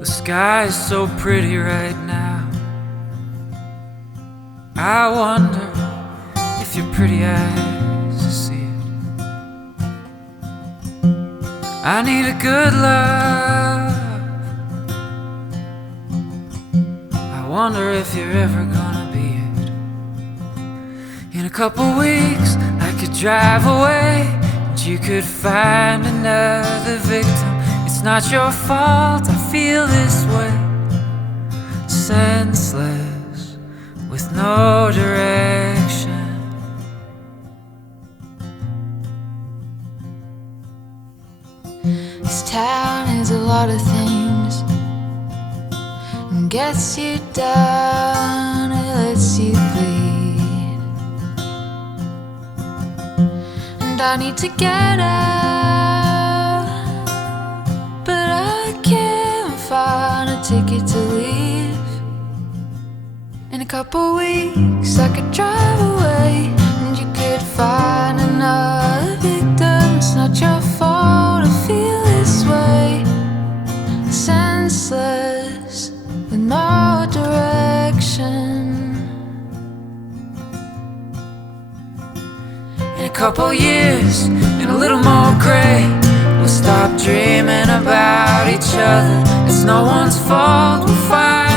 The sky is so pretty right now. I wonder if your pretty eyes see it. I need a good love. I wonder if you're ever gonna be it. In a couple weeks I could drive away and you could find another victim. It's not your fault I feel this way, senseless with no direction. This town is a lot of things, and gets you down, it lets you bleed. And I need to get out, but I can't find a ticket to leave. In a couple weeks I could drive away and you could find another victim. It's not your fault I feel this way, senseless with no direction. In a couple years and a little more gray, we'll stop dreaming about each other. It's no one's fault, we'll find